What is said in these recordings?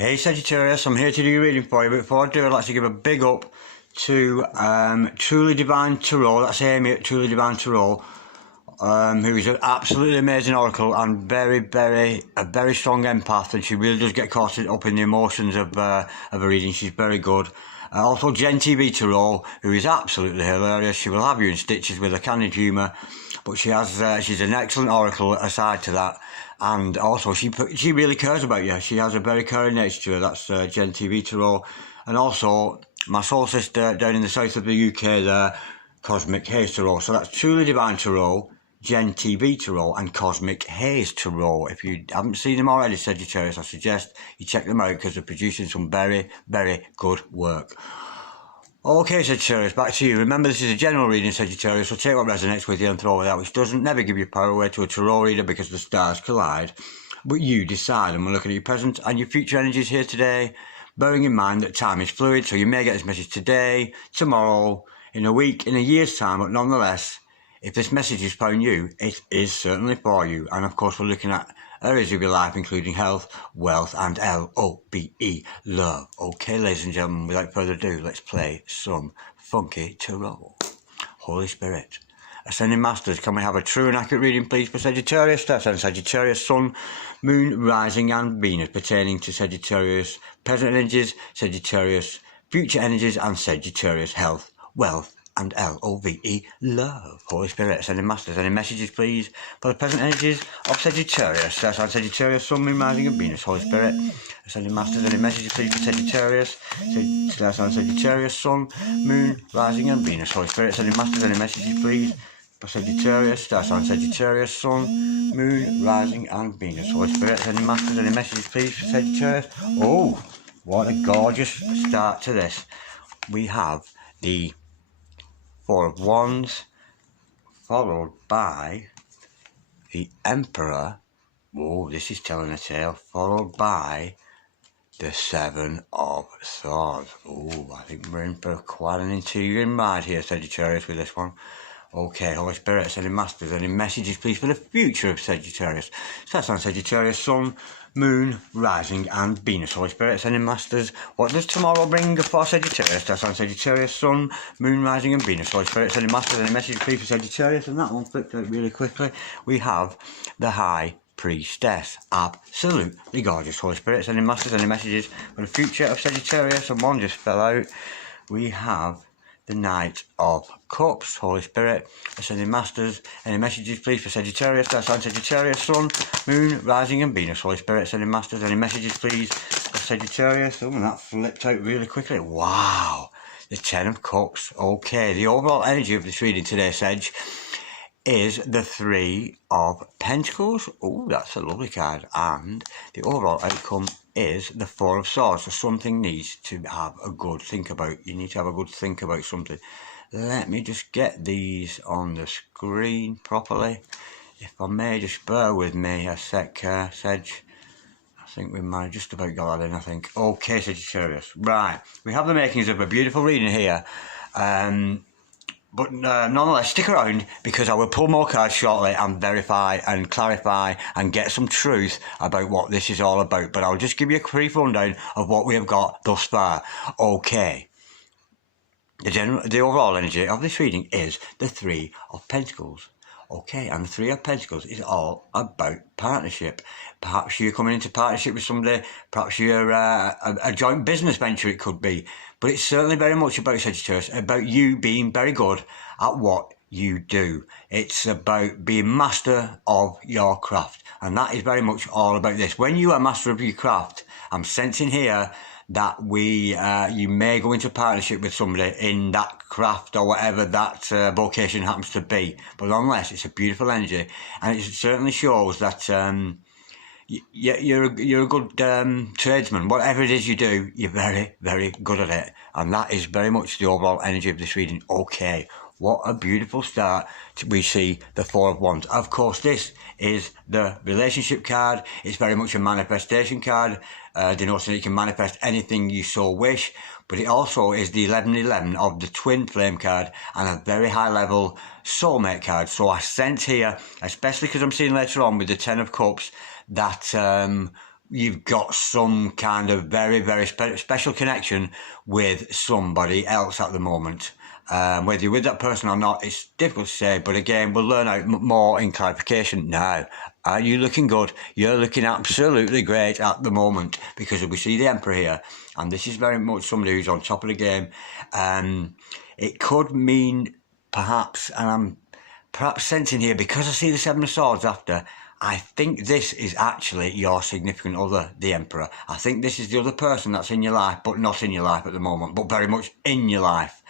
Hey Sagittarius, I'm here to do your reading for you, but before I do, I'd like to give a big up to Truly Divine Tarot, that's Amy at Truly Divine Tarot, who is an absolutely amazing oracle and a very strong empath, and she really does get caught up in the emotions of a reading. She's very good. Also Jen TV Tarot, who is absolutely hilarious. She will have you in stitches with her candid humour, but she's an excellent oracle aside to that. And also, she really cares about you. She has a very caring nature to her. That's Jen TV Tarot. And also, my soul sister down in the south of the UK there, Cosmic Haze Tarot. So that's Truly Divine Tarot, Jen TV Tarot, and Cosmic Haze Tarot. If you haven't seen them already, Sagittarius, I suggest you check them out because they're producing some very good work. Okay, Sagittarius, back to you. Remember, this is a general reading, Sagittarius, so take what resonates with you and throw away that which doesn't. Never give your power away to a tarot reader because the stars collide. But you decide, and we're looking at your present and your future energies here today, bearing in mind that time is fluid, so you may get this message today, tomorrow, in a week, in a year's time, but nonetheless, if this message is found you, it is certainly for you. And of course, we're looking at areas of your life, including health, wealth, and L-O-V-E, love. Okay, ladies and gentlemen, without further ado, let's play some funky tarot. Holy Spirit, Ascending Masters, can we have a true and accurate reading, please, for Sagittarius? That's on Sagittarius, Sun, Moon, Rising, and Venus, pertaining to Sagittarius, present energies, Sagittarius, future energies, and Sagittarius, health, wealth, and L-O-V-E, love. Holy Spirit, Ascending Masters, any messages, please, for the present energies of Sagittarius? That's on Sagittarius, Sun, Moon, Rising, and Venus. Holy Spirit, Ascending Masters, any messages, please, for Sagittarius? That's on Sagittarius, Sun, Moon, Rising, and Venus. Holy Spirit, Ascending Masters, any messages, please, for Sagittarius? That's on Sagittarius, Sun, Moon, Rising, and Venus. Holy Spirit, Ascending Masters, any messages, please, for Sagittarius? Oh, what a gorgeous start to this. We have the Four of Wands, followed by the Emperor. Oh, this is telling a tale. Followed by the Seven of Swords. Oh, I think we're in for quite an intriguing ride here, Sagittarius, with this one. Okay, Holy Spirit, Ascending Masters, any messages, please, for the future of Sagittarius? So that's on Sagittarius, Sun, Moon, Rising, and Venus. Holy Spirit, Ascending Masters, what does tomorrow bring for Sagittarius? That's on Sagittarius, Sun, Moon, Rising, and Venus. Holy Spirit, Ascending Masters, any messages, please, for Sagittarius? And that one flipped out really quickly. We have the High Priestess. Absolutely gorgeous. Holy Spirit, Ascending Masters, any messages for the future of Sagittarius? And one just fell out. We have the Knight of Cups. Holy Spirit, Ascending Masters, any messages, please, for Sagittarius? That's on Sagittarius, Sun, Moon, Rising, and Venus. Holy Spirit, Ascending Masters, any messages, please, for Sagittarius? Oh, and that flipped out really quickly. Wow, the Ten of Cups. Okay, the overall energy of this reading today, Sag, is the Three of Pentacles. Oh, that's a lovely card. And the overall outcome is the Four of Swords. So something needs to have a good think about. You need to have a good think about something. Let me just get these on the screen properly. If I may, just bear with me a sec, Sag. I think we might just about got that in, I think. Okay, Sagittarius. Right. We have the makings of a beautiful reading here. But nonetheless, stick around because I will pull more cards shortly and verify and clarify and get some truth about what this is all about. But I'll just give you a brief rundown of what we have got thus far. Okay. The overall energy of this reading is the Three of Pentacles. Okay, and the Three of Pentacles is all about partnership. Perhaps you're coming into partnership with somebody, perhaps you're a joint business venture, it could be. But it's certainly very much about Sagittarius, about you being very good at what you do. It's about being master of your craft. And that is very much all about this. When you are master of your craft, I'm sensing here that you may go into partnership with somebody in that craft or whatever that vocation happens to be. But nonetheless, it's a beautiful energy, and it certainly shows that you're a good tradesman. Whatever it is you do, you're very good at it, and that is very much the overall energy of this reading. Okay. What a beautiful start. We see the Four of Wands. Of course, this is the relationship card. It's very much a manifestation card, denoting that you can manifest anything you so wish. But it also is the 1111 of the Twin Flame card and a very high level soulmate card. So I sense here, especially because I'm seeing later on with the Ten of Cups, that you've got some kind of very, very special connection with somebody else at the moment. Whether you're with that person or not, it's difficult to say, but again, we'll learn out more in clarification now. Are you looking good? You're looking absolutely great at the moment, because we see the Emperor here, and this is very much somebody who's on top of the game. It could mean perhaps, and I'm perhaps sensing here, because I see the Seven of Swords after, I think this is actually your significant other, the Emperor. I think this is the other person that's in your life, but not in your life at the moment, but very much in your life.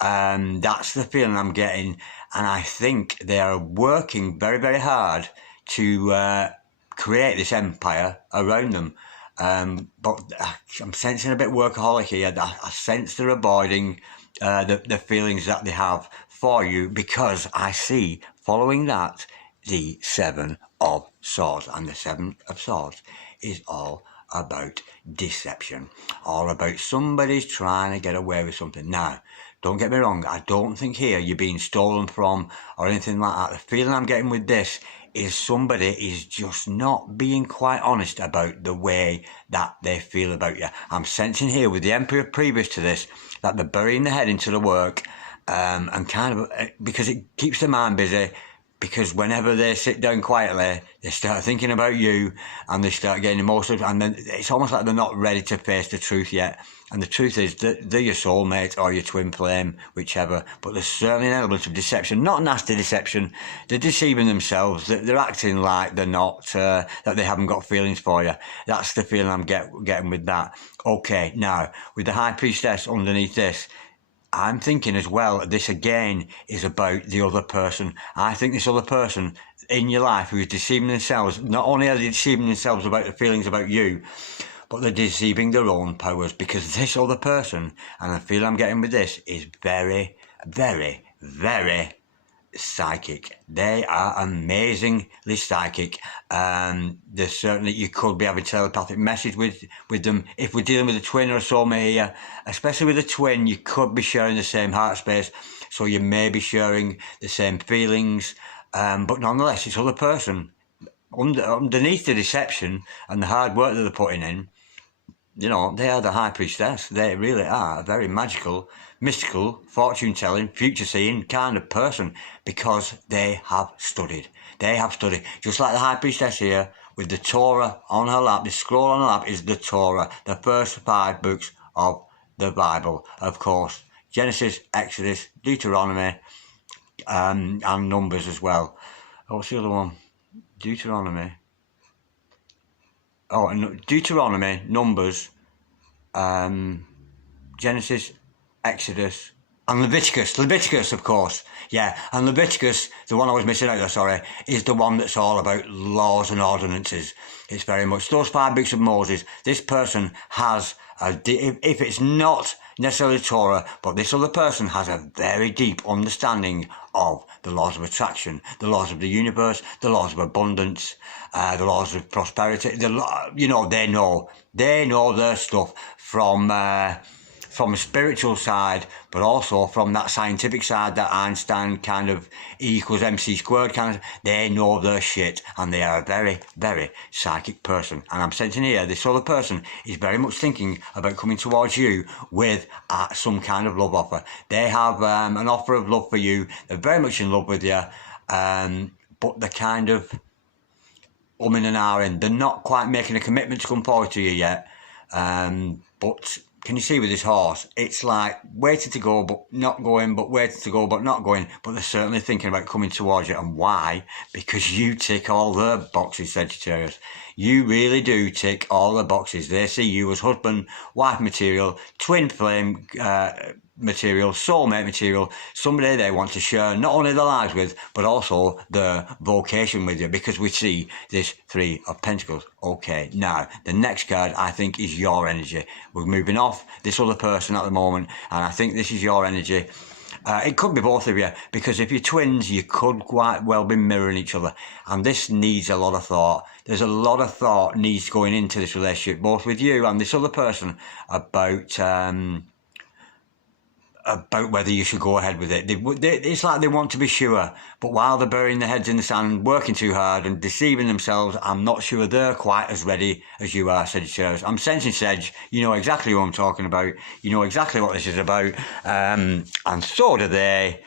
That's the feeling I'm getting, and I think they are working very, very hard to create this empire around them. But I'm sensing a bit workaholic here. I sense they're avoiding the feelings that they have for you, because I see, following that, the Seven of Swords. And the Seven of Swords is all about deception, all about somebody's trying to get away with something. Now, don't get me wrong, I don't think here you're being stolen from or anything like that. The feeling I'm getting with this is somebody is just not being quite honest about the way that they feel about you. I'm sensing here with the Emperor previous to this that they're burying their head into the work, and kind of, because it keeps their mind busy. Because whenever they sit down quietly, they start thinking about you, and they start getting emotional, and then it's almost like they're not ready to face the truth yet. And the truth is that they're your soulmate or your twin flame, whichever. But there's certainly an element of deception, not nasty deception. They're deceiving themselves. They're acting like they're not, that they haven't got feelings for you. That's the feeling I'm getting with that. Okay, now, with the High Priestess underneath this, I'm thinking as well, this again is about the other person. I think this other person in your life who is deceiving themselves, not only are they deceiving themselves about the feelings about you, but they're deceiving their own powers, because this other person, and the feel I'm getting with this, is very, very, very psychic. They are amazingly psychic. There's certainly, you could be having telepathic message with them. If we're dealing with a twin or a soulmate here, especially with a twin, you could be sharing the same heart space, so you may be sharing the same feelings, but nonetheless, this other person, underneath the deception and the hard work that they're putting in, you know, they are the High Priestess. They really are a very magical, mystical, fortune-telling, future-seeing kind of person, because they have studied. They have studied. Just like the High Priestess here, with the Torah on her lap, the scroll on her lap is the Torah, the first 5 books of the Bible, of course. Genesis, Exodus, Deuteronomy, and Numbers as well. What's the other one? Deuteronomy. Oh, and Deuteronomy, Numbers, Genesis, Exodus, and Leviticus. Leviticus, of course. Yeah, and Leviticus, the one I was missing out there, sorry, is the one that's all about laws and ordinances. It's very much those 5 books of Moses. This person has, if it's not necessarily Torah, but this other person has a very deep understanding of the laws of attraction, the laws of the universe, the laws of abundance, the laws of prosperity. You know, they know their stuff from a spiritual side, but also from that scientific side, that Einstein kind of E equals MC squared kind of. They know their shit, and they are a very, very psychic person. And I'm sensing here, this other person is very much thinking about coming towards you with some kind of love offer. They have an offer of love for you. They're very much in love with you, but they're kind of umming and ahhing. They're not quite making a commitment to come forward to you yet, but can you see with this horse, it's like waiting to go but not going, but waiting to go but not going, but they're certainly thinking about coming towards you. And why? Because you tick all their boxes, Sagittarius. You really do tick all the boxes. They see you as husband, wife material, twin flame material, soulmate material, somebody they want to share not only their lives with, but also their vocation with you, because we see this 3 of Pentacles. Okay, now, the next card, I think, is your energy. We're moving off this other person at the moment, and I think this is your energy. It could be both of you, because if you're twins, you could quite well be mirroring each other, and this needs a lot of thought. There's a lot of thought needs going into this relationship, both with you and this other person, about about whether you should go ahead with it. It's like they want to be sure, but while they're burying their heads in the sand, working too hard and deceiving themselves, I'm not sure they're quite as ready as you are, Sagittarius. I'm sensing, Sag, you know exactly what I'm talking about. You know exactly what this is about, and so do they.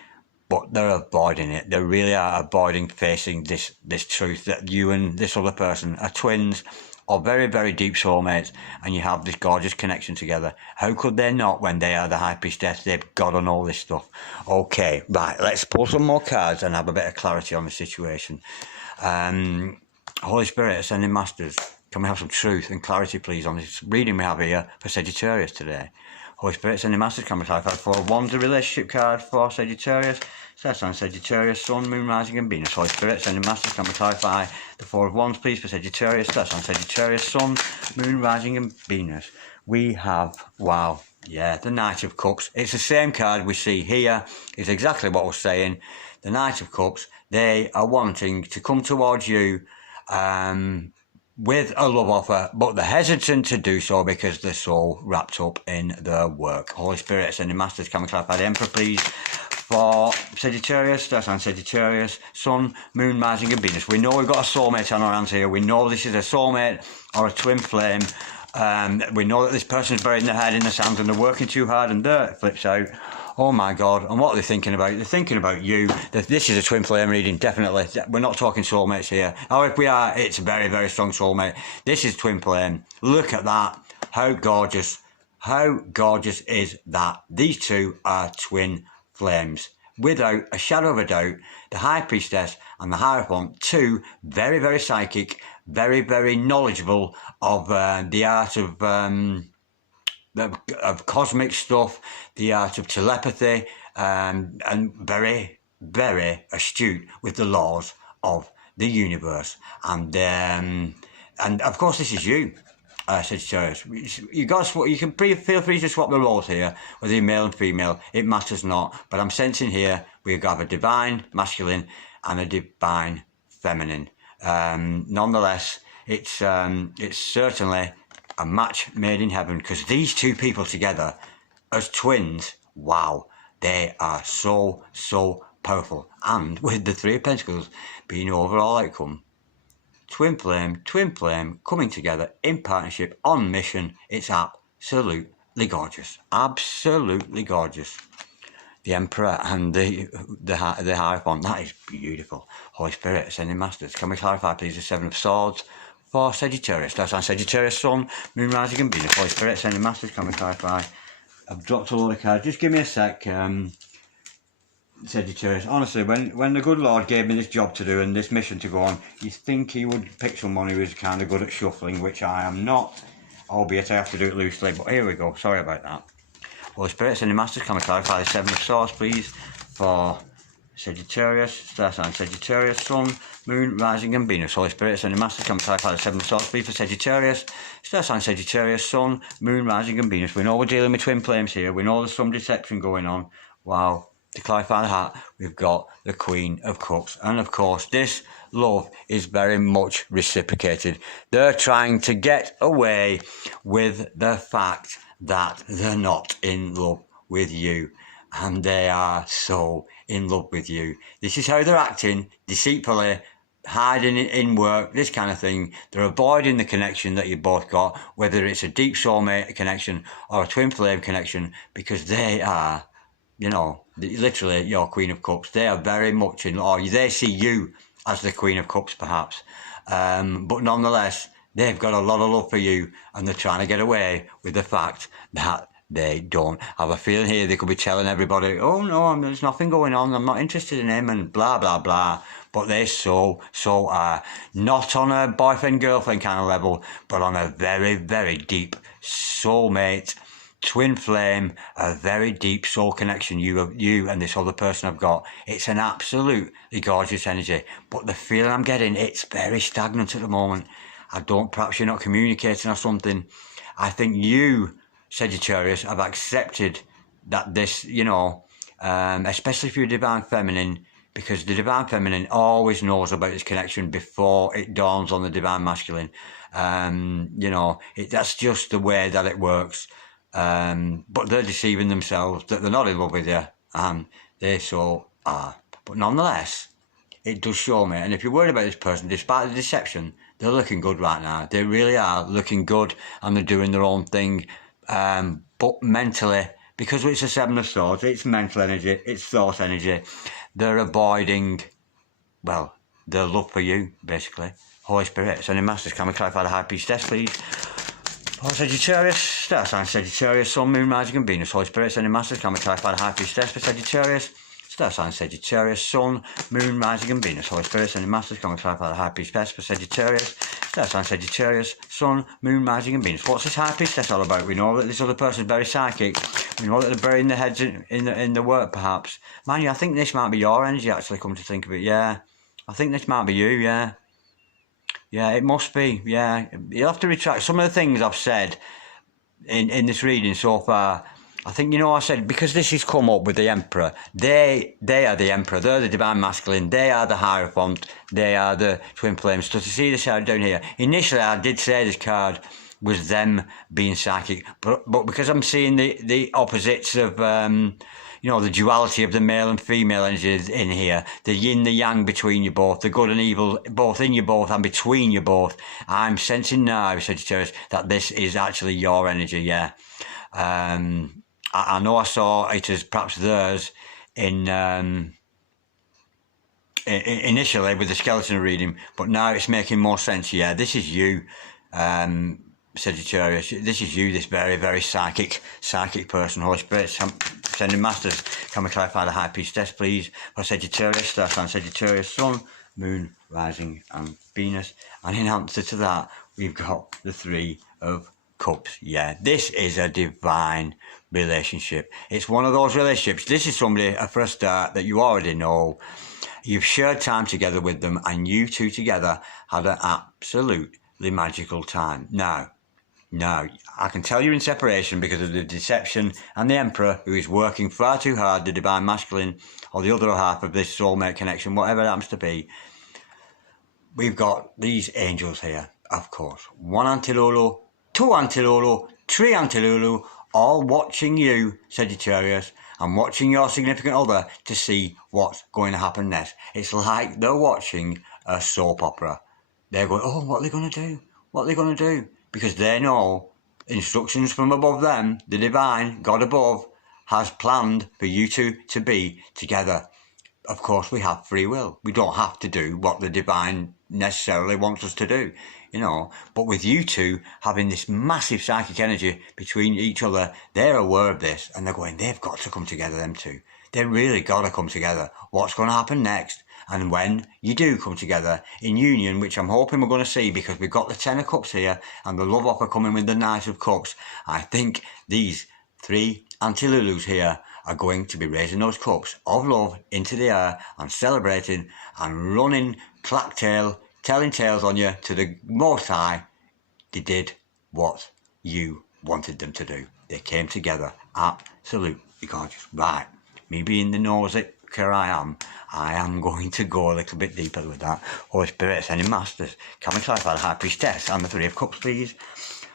But they're avoiding it. They really are avoiding facing this truth that you and this other person are twins or very, very deep soulmates, and you have this gorgeous connection together. How could they not when they are the High Priestess? They've got on all this stuff. Okay, right, let's pull some more cards and have a bit of clarity on the situation. Holy Spirit, Ascending Masters, can we have some truth and clarity, please, on this reading we have here for Sagittarius today? Holy Spirit, Ascending Masters, can we clarify 4 of Wands, the relationship card for Sagittarius? Stars, Sagittarius, Sun, Moon, Rising and Venus. Holy Spirit, Ascending Masters, can we clarify the 4 of Wands, please, for Sagittarius? Stars, Sagittarius, Sun, Moon, Rising and Venus. We have, wow, yeah, the Knight of Cups. It's the same card we see here. It's exactly what we're saying. The Knight of Cups, they are wanting to come towards you with a love offer, but they're hesitant to do so because they're so wrapped up in their work. Holy Spirit, Ascending Masters, can we clarify the Emperor, please, for Sagittarius? That's on Sagittarius, Sun, Moon, Rising and Venus. We know we've got a soulmate on our hands here. We know this is a soulmate or a twin flame. We know that this person's burying their head in the sand and they're working too hard, and there it flips out. Oh my God, and what are they thinking about? They're thinking about you. This is a twin flame reading, definitely. We're not talking soulmates here. Or if we are, it's a very, very strong soulmate. This is twin flame. Look at that. How gorgeous. How gorgeous is that? These two are twin flames. Without a shadow of a doubt, the High Priestess and the Hierophant, two very, very psychic, very, very knowledgeable of the art of cosmic stuff, the art of telepathy, and very, very astute with the laws of the universe. And of course, this is you, Sagittarius. You can feel free to swap the roles here, whether you're male and female. It matters not. But I'm sensing here we have a divine masculine and a divine feminine. Nonetheless, it's certainly a match made in heaven, because these two people together as twins, wow, they are so, so powerful. And with the Three of Pentacles being overall outcome, twin flame coming together in partnership on mission, it's absolutely gorgeous. Absolutely gorgeous. The Emperor and the Hierophant, that is beautiful. Holy Spirit, Ascending Masters, can we clarify please the Seven of Swords for Sagittarius? That's on Sagittarius, Sun, Moon, Rising and Venus. Holy Spirit, Ascending Masters, can we clarify? I've dropped a load of cards. Just give me a sec, Sagittarius. Honestly, when the good Lord gave me this job to do and this mission to go on, you'd think he would pick someone who is kind of good at shuffling, which I am not, albeit I have to do it loosely. But here we go. Sorry about that. Holy Spirit, Ascending Masters, can we clarify the Seven of Swords, please, for Sagittarius? Star sign Sagittarius, Sun, Moon, Rising and Venus. Holy Spirit, Ascending Masters, can we clarify the Seven of Swords, please, for Sagittarius? Star sign Sagittarius, Sun, Moon, Rising and Venus. We know we're dealing with twin flames here. We know there's some deception going on. Wow. To clarify that, we've got the Queen of Cups. And of course, this love is very much reciprocated. They're trying to get away with the fact that they're not in love with you. And they are so in love with you. This is how they're acting, deceitfully, hiding in work, this kind of thing. They're avoiding the connection that you both got, whether it's a deep soulmate connection or a twin flame connection, because they are, you know, literally your Queen of Cups. They are very much in, or they see you as the Queen of Cups, perhaps. But nonetheless, they've got a lot of love for you, and they're trying to get away with the fact that they don't. I have a feeling here they could be telling everybody, oh no, there's nothing going on, I'm not interested in him, and blah, blah, blah. But they so are. Not on a boyfriend-girlfriend kind of level, but on a very, very deep soulmate, twin flame, a very deep soul connection you and this other person have got. It's an absolutely gorgeous energy, but the feeling I'm getting, it's very stagnant at the moment. Perhaps you're not communicating or something. I think you, Sagittarius, have accepted that this, you know, especially if you're Divine Feminine, because the Divine Feminine always knows about this connection before it dawns on the Divine Masculine. You know, that's just the way that it works. but they're deceiving themselves that they're not in love with you, and they so are. But nonetheless, it does show me, and if you're worried about this person, despite the deception, they're looking good right now. They really are looking good, and they're doing their own thing. But mentally, because it's a Seven of Swords, it's mental energy, it's thought energy, they're avoiding, well, their love for you, basically. Holy Spirit, Sending Masters, can we clarify the High Priestess, please? For Sagittarius, star sign Sagittarius, Sun, Moon, Rising and Venus. Holy Spirit, Sending Masters, can we clarify the High Priestess for Sagittarius? Star sign Sagittarius, Sun, Moon, Rising and Venus. Holy Spirit, Sending Masters, can we clarify the High Priestess for Sagittarius? Star sign Sagittarius, Sun, Moon, Rising and Venus. What's this High Priestess all about? We know that this other person is very psychic. We know that they're burying their heads in the work, perhaps. Mind you, I think this might be your energy, actually, come to think of it. Yeah, I think this might be you, yeah. Yeah, it must be, yeah. You'll have to retract some of the things I've said in this reading so far. I think, I said, because this has come up with the Emperor, they are the Emperor, they're the Divine Masculine, they are the Hierophant, they are the Twin Flames. So to see this card down here, initially I did say this card was them being psychic, but because I'm seeing the opposites of, the duality of the male and female energies in here, the yin, the yang between you both, the good and evil, both in you both and between you both, I'm sensing now, Sagittarius, that this is actually your energy, yeah. I know I saw it as perhaps theirs initially with the skeleton reading, but now it's making more sense. Yeah, this is you, Sagittarius. This is you, this very, very psychic person. Holy Spirit, Sending Masters, can we clarify the High Priestess, please? For Sagittarius, star sign Sagittarius, Sun, Moon, Rising and Venus. And in answer to that, we've got the Three of Cups. Yeah, this is a divine relationship. It's one of those relationships. This is somebody, for a start, that you already know. You've shared time together with them, and you two together had an absolutely magical time. Now, I can tell you're in separation because of the deception and the Emperor, who is working far too hard, the Divine Masculine, or the other half of this soulmate connection, whatever it happens to be. We've got these angels here, of course. 1 Antilulu, 2 Antilulu, 3 Antilulu, all watching you, Sagittarius, and watching your significant other to see what's going to happen next. It's like they're watching a soap opera. They're going, oh, what are they going to do? What are they going to do? Because they know instructions from above them, the divine, God above, has planned for you two to be together. Of course, we have free will. We don't have to do what the divine necessarily wants us to do, But with you two having this massive psychic energy between each other, they're aware of this and they're going, they've got to come together, them two. They've really got to come together. What's going to happen next? And when you do come together in union, which I'm hoping we're going to see because we've got the Ten of Cups here and the love offer coming with the Knight of Cups, I think these 3 Antilulus here are going to be raising those cups of love into the air and celebrating and running clacktail, telling tales on you to the Most High. They did what you wanted them to do. They came together. Absolutely gorgeous. Right. Me being the nosy I am going to go a little bit deeper with that. Holy Spirit, Sending Masters, can we clarify the High Priestess and the Three of Cups, please?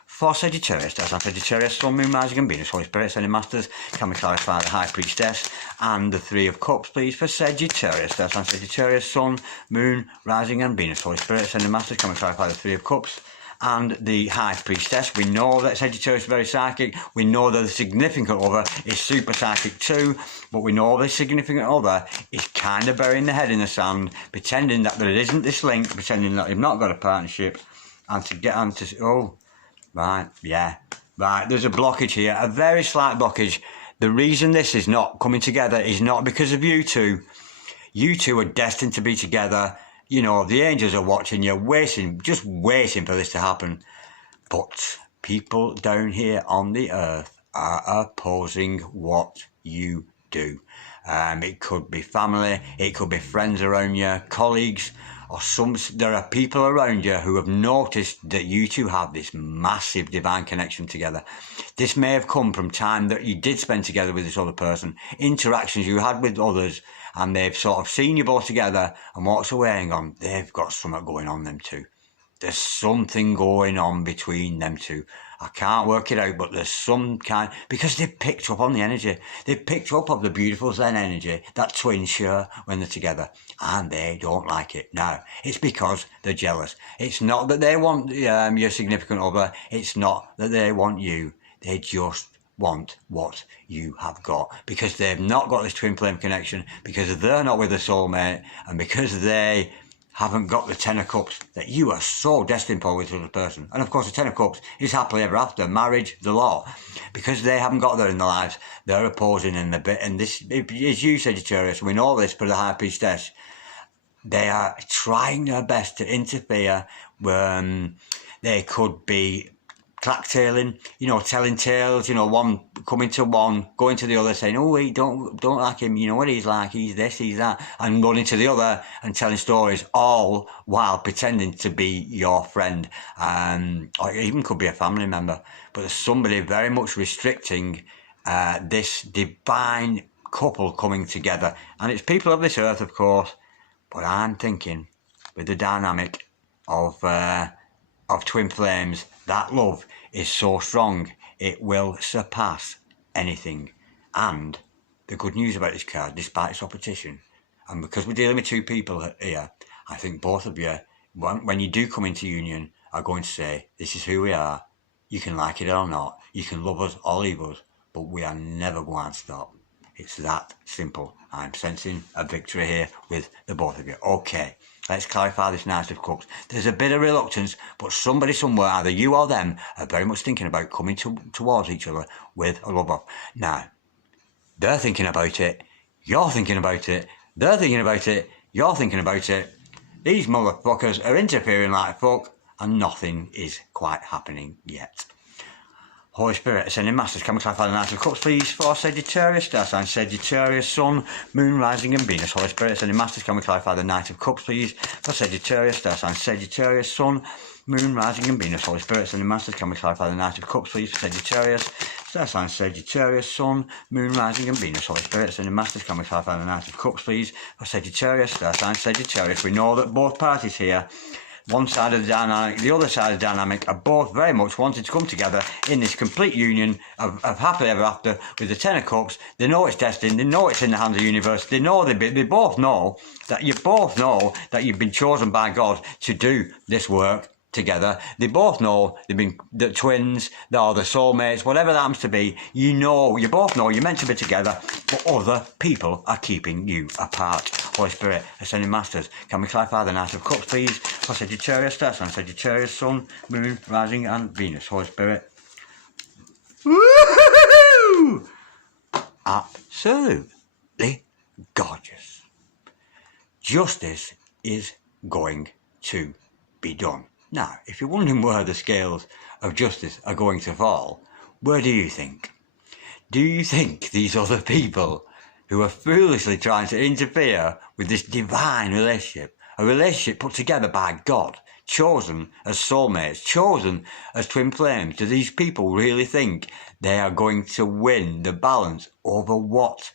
For Sagittarius, that's Sagittarius, Sun, Moon, Rising and Venus. Holy Spirit, Sending Masters, can we clarify the High Priestess and the Three of Cups, please? For Sagittarius, that's Sagittarius, Sun, Moon, Rising and Venus. Holy Spirit, Sending Masters, can we clarify the Three of Cups and the High Priestess? We know that Sagittarius is very psychic. We know that the significant other is super psychic too. But we know the significant other is kind of burying their head in the sand, pretending that there isn't this link, pretending that they've not got a partnership, and to get on to, oh, right, yeah, right, there's a blockage here, a very slight blockage. The reason this is not coming together is not because of you two. You two are destined to be together. The angels are watching you, just waiting for this to happen. But people down here on the earth are opposing what you do. It could be family, it could be friends around you, colleagues, or there are people around you who have noticed that you two have this massive divine connection together. This may have come from time that you did spend together with this other person, interactions you had with others, and they've sort of seen you both together and walked away and gone, they've got something going on, them two. There's something going on between them two. I can't work it out, but there's some kind, because they've picked up on the energy. They've picked up on the beautiful Zen energy that twins share when they're together, and they don't like it. No, it's because they're jealous. It's not that they want your significant other. It's not that they want you. They just want what you have got, because they've not got this twin flame connection, because they're not with a soulmate, and because they haven't got the Ten of Cups that you are so destined for with the other person. And of course the Ten of Cups is happily ever after, marriage, the law. Because they haven't got that in their lives, they're opposing in the bit. And this is you, Sagittarius, we know this for the High Priestess. They are trying their best to interfere when they could be clacktailing, telling tales, one coming to one, going to the other, saying, oh, wait, don't like him, you know what he's like, he's this, he's that, and running to the other and telling stories, all while pretending to be your friend, or it even could be a family member. But there's somebody very much restricting this divine couple coming together. And it's people of this earth, of course, but I'm thinking with the dynamic of twin flames, that love is so strong it will surpass anything. And the good news about this card, despite its opposition, and because we're dealing with two people here, I think both of you, when you do come into union, are going to say, this is who we are. You can like it or not, you can love us or leave us, but we are never going to stop. It's that simple. I'm sensing a victory here with the both of you. Okay, let's clarify this Knight of Cups. There's a bit of reluctance, but somebody somewhere, either you or them, are very much thinking about coming towards each other with a love off. Now, they're thinking about it, you're thinking about it, they're thinking about it, you're thinking about it. These motherfuckers are interfering like fuck, and nothing is quite happening yet. Holy Spirit, ascending masters, can we clarify the Knight of Cups, please, for Sagittarius, star sign Sagittarius, Sun, Moon, Rising and Venus. Holy Spirit, ascending masters, can we clarify the Knight of Cups, please, for Sagittarius, star sign Sagittarius, Sun, Moon, Rising and Venus. Holy Spirit, ascending masters, can we clarify the Knight of Cups, please, for Sagittarius, star sign Sagittarius, Sun, Moon, Rising and Venus. Holy Spirit, ascending masters, can we clarify the Knight of Cups, please, for Sagittarius, star sign Sagittarius. We know that both parties here, one side of the dynamic, the other side of the dynamic, are both very much wanting to come together in this complete union of happily ever after with the Ten of Cups. They know it's destined, they know it's in the hands of the universe, they both know that you've been chosen by God to do this work together. They both know they've been the twins, or the soulmates, whatever that happens to be. You both know you're meant to be together, but other people are keeping you apart. Holy Spirit, ascending masters, can we clarify the Knight of Cups, please, for Sagittarius, star sign Sagittarius, Sun, Moon, Rising and Venus. Holy Spirit. Woo-hoo-hoo-hoo! Absolutely gorgeous. Justice is going to be done. Now, if you're wondering where the scales of justice are going to fall, where do you think? Do you think these other people who are foolishly trying to interfere with this divine relationship, a relationship put together by God, chosen as soulmates, chosen as twin flames, do these people really think they are going to win the balance over what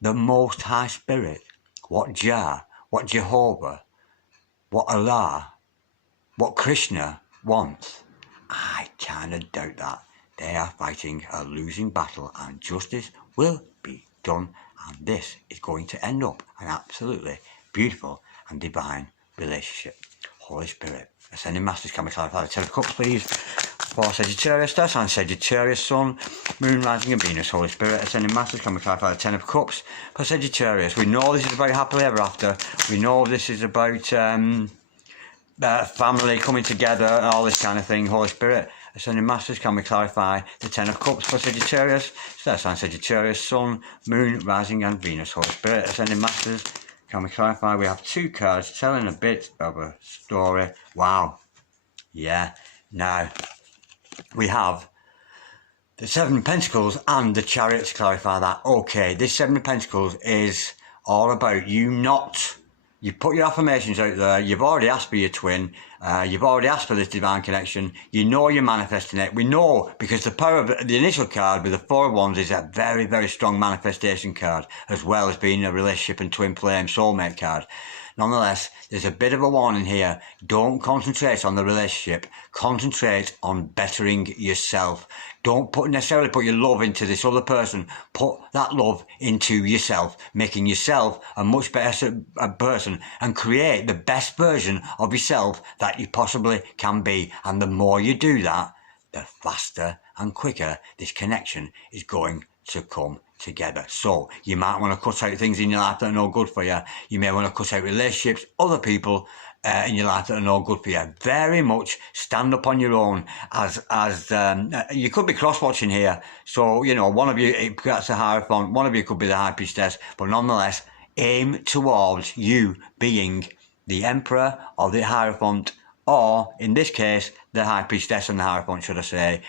the Most High Spirit, what Jah, what Jehovah, what Allah, what Krishna wants? I kind of doubt that. They are fighting a losing battle, and justice will be done, and this is going to end up an absolutely beautiful and divine relationship. Holy Spirit, ascending masters, can we clarify the Ten of Cups, please, for Sagittarius, star sign Sagittarius, Sun, Moon, Rising and Venus. Holy Spirit, ascending masters, can we clarify the Ten of Cups for Sagittarius? We know this is about happily ever after. We know this is about family coming together and all this kind of thing. Holy Spirit, ascending masters, can we clarify the Ten of Cups for Sagittarius, star sign Sagittarius, Sun, Moon, Rising and Venus. Holy Spirit, ascending masters, can we clarify? We have two cards telling a bit of a story. Wow. Yeah. Now, we have the Seven of Pentacles and the Chariot to clarify that. Okay, this Seven of Pentacles is all about you not... You put your affirmations out there, you've already asked for your twin, you've already asked for this divine connection, you know you're manifesting it. We know because the power of the initial card with the Four of Wands is a very, very strong manifestation card, as well as being a relationship and twin flame soulmate card. nonetheless, there's a bit of a warning here. Don't concentrate on the relationship. Concentrate on bettering yourself. Don't necessarily put your love into this other person. Put that love into yourself, making yourself a much better person, and create the best version of yourself that you possibly can be. And the more you do that, the faster and quicker this connection is going to come together. So you might want to cut out things in your life that are no good for you. You may want to cut out relationships, other people in your life that are no good for you. Very much stand up on your own. As you could be cross-watching here. So, you know, one of you, that's the Hierophant, one of you could be the High Priestess, but nonetheless, aim towards you being the Emperor or the Hierophant, or in this case, the High Priestess and the Hierophant, should I say.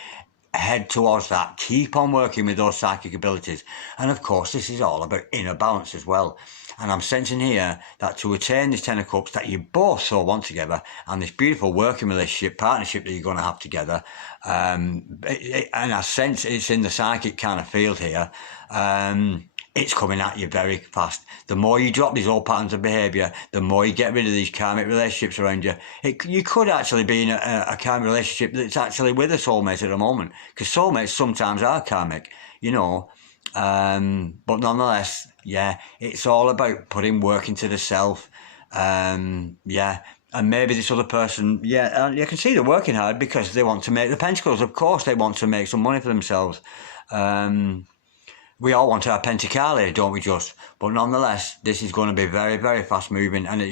Head towards that. Keep on working with those psychic abilities. And of course, this is all about inner balance as well. And I'm sensing here that to attain this Ten of Cups that you both so want together, and this beautiful working relationship, partnership that you're going to have together, and I sense it's in the psychic kind of field here, it's coming at you very fast. The more you drop these old patterns of behaviour, the more you get rid of these karmic relationships around you. You could actually be in a karmic relationship that's actually with a soulmate at the moment, because soulmates sometimes are karmic, you know. But nonetheless, yeah, it's all about putting work into the self. Yeah. And maybe this other person, yeah, and you can see they're working hard because they want to make the Pentacles. Of course, they want to make some money for themselves. We all want our Pentacali, don't we, just? But nonetheless, this is going to be very, very fast moving, and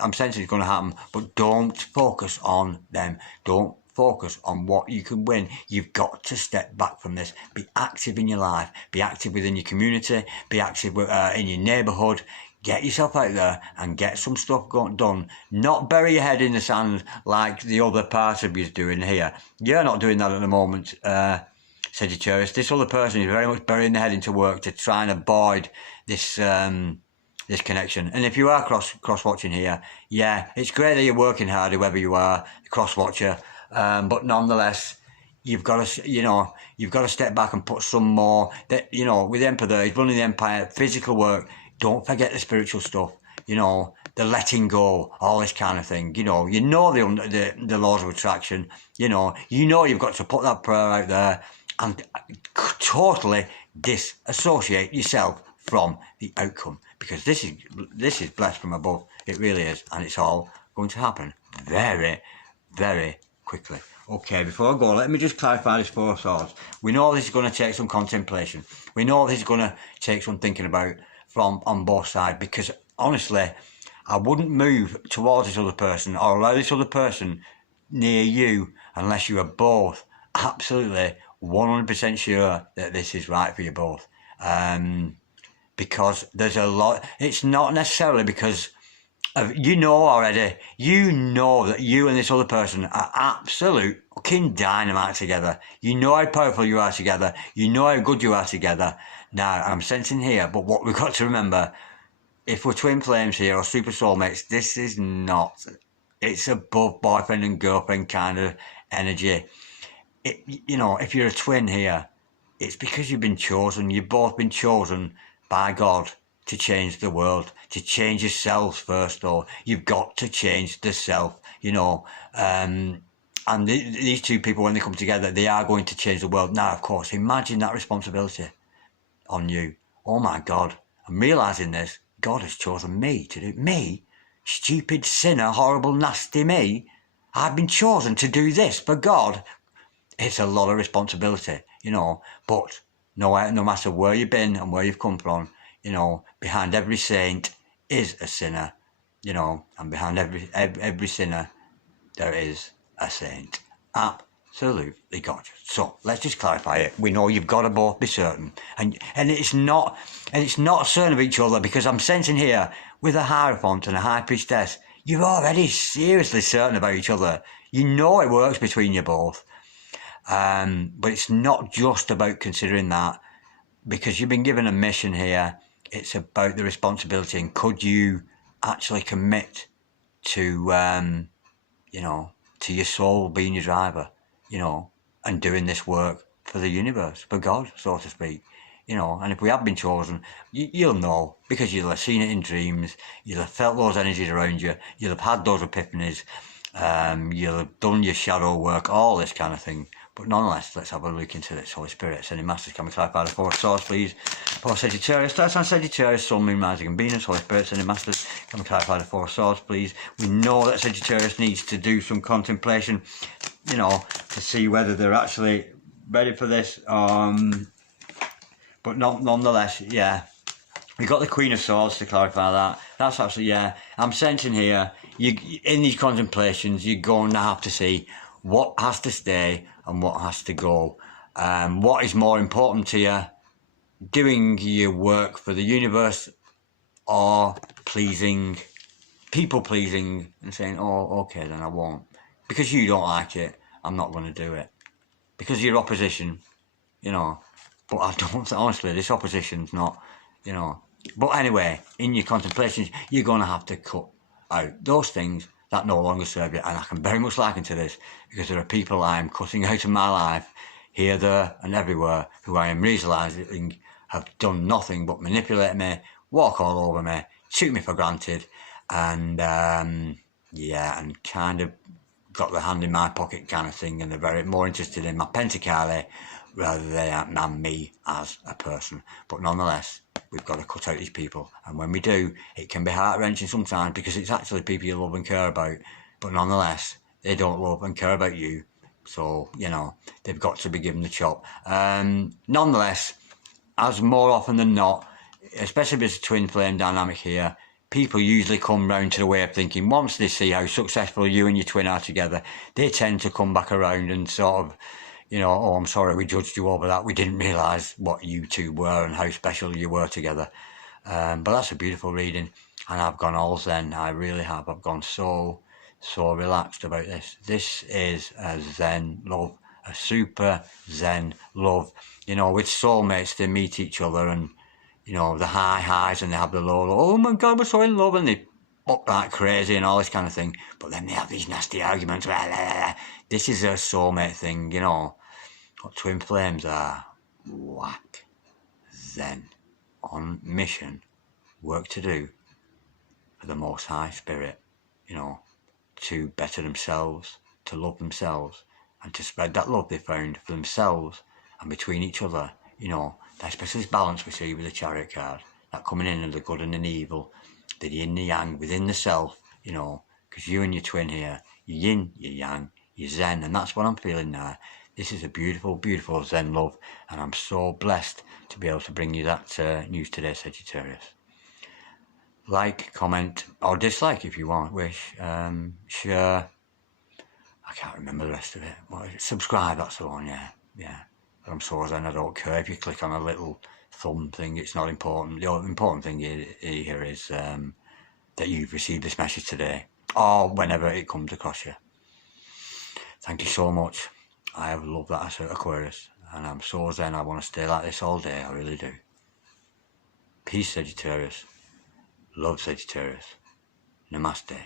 I'm sensing it's going to happen. But don't focus on them. Don't focus on what you can win. You've got to step back from this. Be active in your life. Be active within your community. Be active in your neighbourhood. Get yourself out there and get some stuff done. Not bury your head in the sand like the other part of you's doing here. You're not doing that at the moment, Sagittarius. This other person is very much burying their head into work to try and avoid this this connection. And if you are cross watching here, yeah, it's great that you're working hard, whoever you are, cross watcher. But nonetheless, you've got to step back and put some more. That, you know, with the Emperor, he's running the empire, physical work. Don't forget the spiritual stuff. You know, the letting go, all this kind of thing. You know the laws of attraction. You know you've got to put that prayer out there and totally disassociate yourself from the outcome, because this is blessed from above. It really is, and it's all going to happen very, very quickly. Okay, before I go, let me just clarify this Four of Swords. We know this is going to take some contemplation. We know this is going to take some thinking about on both sides, because honestly, I wouldn't move towards this other person or allow this other person near you unless you are both absolutely 100% sure that this is right for you both. Because there's a lot. It's not necessarily because of, you know already. You know that you and this other person are absolute fucking dynamite together. You know how powerful you are together. You know how good you are together. Now, I'm sensing here, but what we've got to remember, if we're twin flames here or super soulmates, this is not. It's above boyfriend and girlfriend kind of energy. If you're a twin here, it's because you've been chosen. You've both been chosen by God to change the world, to change yourselves first, though. You've got to change the self, and these two people, when they come together, they are going to change the world. Now, of course, imagine that responsibility on you. Oh my God, I'm realising this. God has chosen me to do it. Me? Stupid sinner, horrible, nasty me. I've been chosen to do this for God. It's a lot of responsibility, but no matter where you've been and where you've come from, behind every saint is a sinner, and behind every sinner there is a saint. Absolutely gorgeous. So let's just clarify it. We know you've got to both be certain, and it's not certain of each other, because I'm sensing here with a Hierophant and a High Priestess, you're already seriously certain about each other. You know it works between you both. But it's not just about considering that, because you've been given a mission here. It's about the responsibility, and could you actually commit to, to your soul being your driver, and doing this work for the universe, for God, so to speak. you know, and if we have been chosen, you'll know, because you'll have seen it in dreams, you'll have felt those energies around you, you'll have had those epiphanies, you'll have done your shadow work, all this kind of thing. But nonetheless, let's have a look into this. Holy Spirit, Ascending Masters, can we clarify the four swords, please? For Sagittarius, starts on Sagittarius, Sun, Moon, Rising and Venus. Holy Spirit, Ascending Masters, can we clarify the four swords, please? We know that Sagittarius needs to do some contemplation, you know, to see whether they're actually ready for this. But nonetheless, yeah. We got the Queen of Swords to clarify that. That's absolutely, yeah. I'm sensing here, in these contemplations, you're going to have to see what has to stay and what has to go. What is more important to you, doing your work for the universe or people pleasing and saying, oh, okay, then I won't. Because you don't like it, I'm not going to do it. Because you're opposition, you know. But I don't, honestly, this opposition's not, you know. But anyway, in your contemplations, you're going to have to cut out those things that no longer serve you. And I can very much liken to this, because there are people I am cutting out of my life, here, there and everywhere, who I am realising have done nothing but manipulate me, walk all over me, shoot me for granted, and yeah, and kind of got their hand in my pocket kind of thing, and they're very more interested in my pentacale rather than me as a person. But nonetheless, we've got to cut out these people, and when we do, it can be heart-wrenching sometimes, because it's actually people you love and care about, but nonetheless, they don't love and care about you, so, you know, they've got to be given the chop. Nonetheless, as more often than not, especially with the twin flame dynamic here, people usually come round to the way of thinking. Once they see how successful you and your twin are together, they tend to come back around and sort of, you know, oh, I'm sorry, we judged you over that. We didn't realise what you two were and how special you were together. But that's a beautiful reading. And I've gone all zen. I really have. I've gone so relaxed about this. This is a zen love, a super zen love. You know, with soulmates, they meet each other and, you know, the high highs and they have the low, oh my God, we're so in love, and they fuck like crazy and all this kind of thing. But then they have these nasty arguments. This is a soulmate thing, you know. What twin flames are, whack, zen, on mission, work to do for the Most High Spirit, you know, to better themselves, to love themselves, and to spread that love they found for themselves and between each other, you know, that specialist balance we see with the Chariot card, that coming in of the good and the evil, the yin and the yang within the self, you know, because you and your twin here, you're yin, you're yang, you're zen, and that's what I'm feeling now. This is a beautiful, beautiful zen love, and I'm so blessed to be able to bring you that news today, Sagittarius. Like, comment, or dislike if you want, wish, share. I can't remember the rest of it. What is it? Subscribe, that's the one, yeah. But I'm so zen, I don't care if you click on a little thumb thing, it's not important. The important thing here is that you've received this message today, or whenever it comes across you. Thank you so much. I have loved that Aquarius, and I'm so zen, I want to stay like this all day, I really do. Peace, Sagittarius. Love, Sagittarius. Namaste.